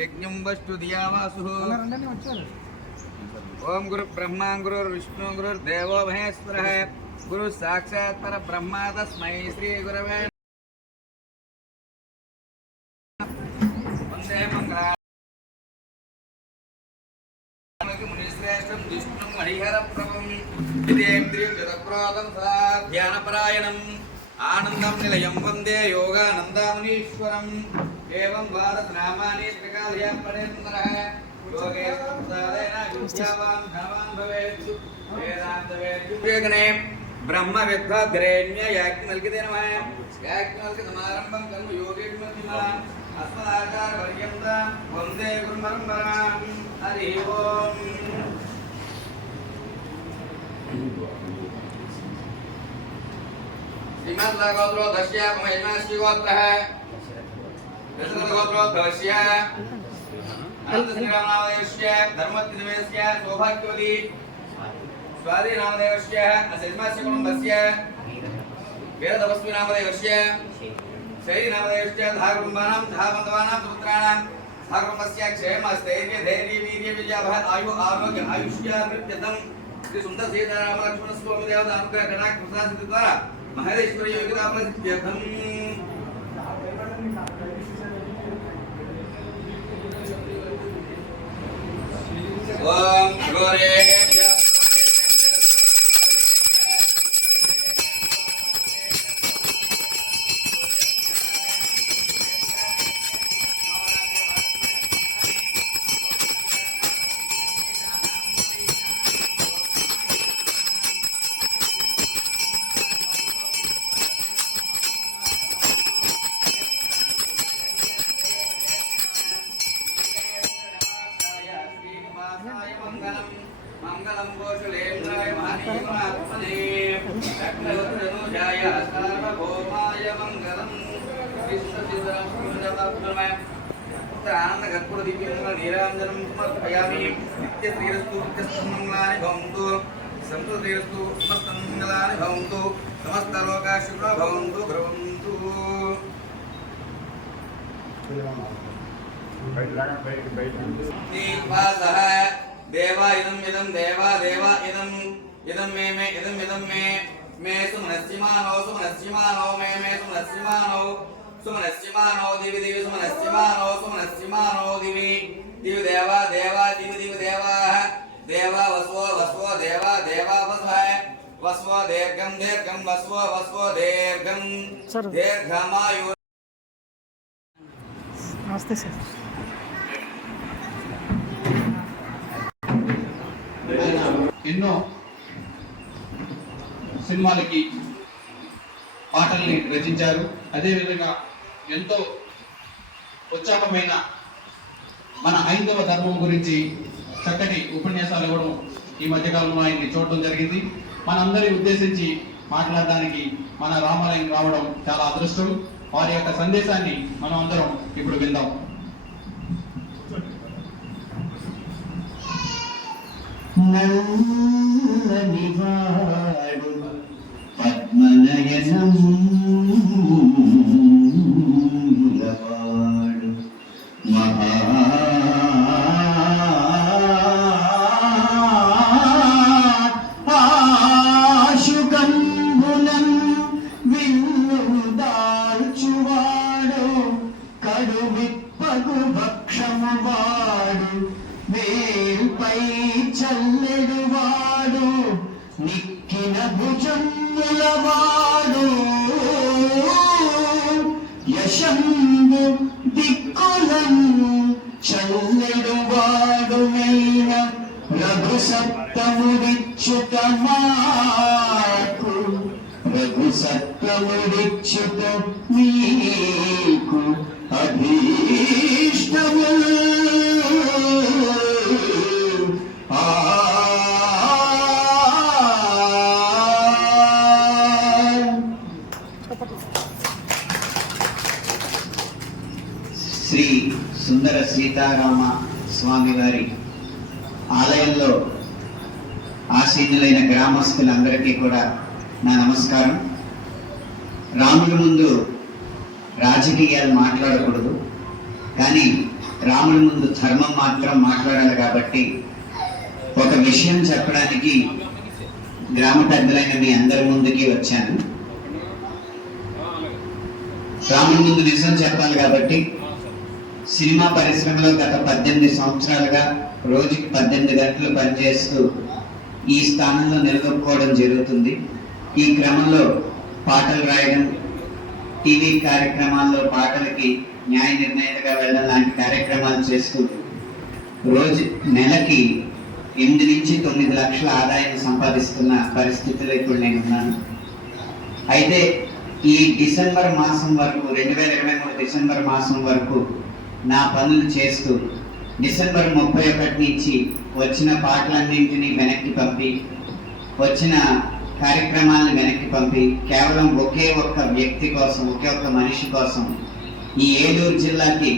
యజ్ఞం వస్తు దియావాసు ఓం గురు బ్రహ్మా గురుర్ విష్ణు గురుర్ దేవో మహేశ్వర. గురు సాక్షాత్ పర బ్రహ్మా తస్మై శ్రీ గురవే వందే మంగళ విష్ణు హరిహర ప్రభం. విదేంద్రియం జగత్ప్రాతం సదా ఆనందం నిలయం వందే యోగానందామునీశ్వరం. ఏవం భారత నామాని త్రికాలయ పడేంద్రః యోగే సంసారేణ విద్యావాన్ ధనవాన్ భవేత్ వేదాంత వేద్యుపేగనే బ్రహ్మ విద్వాగ్రేణ్య యాజ్ఞవల్కితే నమః. యాజ్ఞవల్కి సమారంభం కర్మ యోగేష్మతిమాన్ అస్మదాచార పర్యంత వందే గురుపరంపరాం. హరి ఓం. ಶ್ರೀಮಂತ ಗೋತ್ರೋ ದಶ್ಯ ಯಜಮಾನಶ್ರೀ ಗೋತ್ರ ದಶರಥ ಗೋತ್ರೋ ದಶ್ಯ ಅನಂತ ಶ್ರೀರಾಮನಾಮದೇವಶ್ಯ ಧರ್ಮತ್ರಿವೇಶ್ಯ ಸೌಭಾಗ್ಯೋದಿ ಸ್ವಾರಿ ನಾಮದೇವಶ್ಯ ಅಸಜ್ಮಾಶ್ಯ ಕುಟುಂಬಸ್ಯ ವೇದತಪಸ್ವಿ ನಾಮದೇವಶ್ಯ ಶೈರಿ ನಾಮದೇವಶ್ಯ ಧಾರುಂಬಾನಾಂ ಧಾಬಂಧವಾನಾಂ ಪುತ್ರಾಣಾಂ ಧಾರುಂಬಸ್ಯ ಕ್ಷೇಮ ಸ್ಥೈರ್ಯ ಧೈರ್ಯ ವೀರ್ಯ ವಿಜಯ ಆಯು ಆರೋಗ್ಯ ಆಯುಷ್ಯ ವೃತ್ತಿಯಂ ಶ್ರೀ ಸುಂದರ ಸೀತಾರಾಮ ಲಕ್ಷ್ಮಣ ಸ್ವಾಮಿ ದೇವದ ಅನುಗ್ರಹ ಕಣಾಕ್ ಪ್ರಸಾದ ಸಿದ್ಧ महदेश्वरयोगितामृत्यर्थम् ॐ घोरे నీరాంజనం సమర్పయామి నిత్య శ్రీరస్తు నిత్యస్తంగళాని భవంతు సంతు శ్రీరస్తు సమస్తంగళాని భవంతు సమస్త లోకా శుభ్ర భవంతు భ్రవంతు దీపాసః దేవా ఇదం ఇదం దేవా దేవా ఇదం ఇదం మే మే ఇదం ఇదం మే మే సుమనస్యమానో సుమనస్యమానో మే మే సుమనస్యమానో సుమనస్యమానో దివి దివి సుమనస్యమానో సుమనస్యమానో దివి దివి దేవా దేవా దివి దివి దేవా దేవా వస్వో వస్వో దేవా దేవా వస్వ వస్వో దీర్ఘం దీర్ఘం వస్వో వస్వో దీర్ఘం సరే. దీర్ఘమాయు నమస్తే సార్ ఎన్నో సినిమాలకి పాటల్ని రచించారు. అదేవిధంగా ఎంతో ఉత్సాహమైన మన హైందవ ధర్మం గురించి చక్కటి ఉపన్యాసాలు ఇవ్వడం ఈ మధ్యకాలంలో ఆయన్ని చూడడం జరిగింది. మనందరి ఉద్దేశించి మాట్లాడడానికి మన రామాలయం రావడం చాలా అదృష్టం. వారి యొక్క సందేశాన్ని మనం అందరం ఇప్పుడు విందాం. Mm-hmm. చల్లెడు వాడు నిక్కిన భుజముల వాడు యశంబు దిక్కులను చల్లెడు వాడు మెయిన రఘు సప్తముడిచ్యుత మాకు రఘు సప్తముడిచ్యుత మీకు అభీష్టము శ్రీ సుందర సీతారామ స్వామి వారి ఆలయంలో ఆసీనులైన గ్రామస్తులందరికీ కూడా నా నమస్కారం. రాముడి ముందు రాజకీయాలు మాట్లాడకూడదు కానీ రాముడి ముందు ధర్మం మాత్రం మాట్లాడాలి కాబట్టి ఒక విషయం చెప్పడానికి గ్రామ పెద్దలైన మీ అందరి ముందుకి వచ్చాను. రాముడి ముందు నిజం చెప్పాలి కాబట్టి సినిమా పరిశ్రమలో గత పద్దెనిమిది సంవత్సరాలుగా రోజుకి పద్దెనిమిది గంటలు పనిచేస్తూ ఈ స్థానంలో నిలదొక్కుకోవడం జరుగుతుంది. ఈ క్రమంలో పాటలు రాయడం టీవీ కార్యక్రమాల్లో పాటలకి న్యాయ నిర్ణేతగా వెళ్ళడం లాంటి కార్యక్రమాలు చేస్తూ రోజు నెలకి ఎనిమిది నుంచి తొమ్మిది లక్షల ఆదాయం సంపాదిస్తున్న పరిస్థితిలో ఇప్పుడు నేను ఉన్నాను అయితే ఈ డిసెంబర్ మాసం వరకు రెండు వేల ఇరవై మూడు డిసెంబర్ మాసం వరకు నా పనులు చేస్తూ డిసెంబర్ ముప్పై ఒకటి నుంచి వచ్చిన పాటలన్నింటినీ వెనక్కి పంపి వచ్చిన కార్యక్రమాలను వెనక్కి పంపి కేవలం ఒకే ఒక్క వ్యక్తి కోసం ఒకే ఒక్క మనిషి కోసం ఈ ఏలూరు జిల్లాకి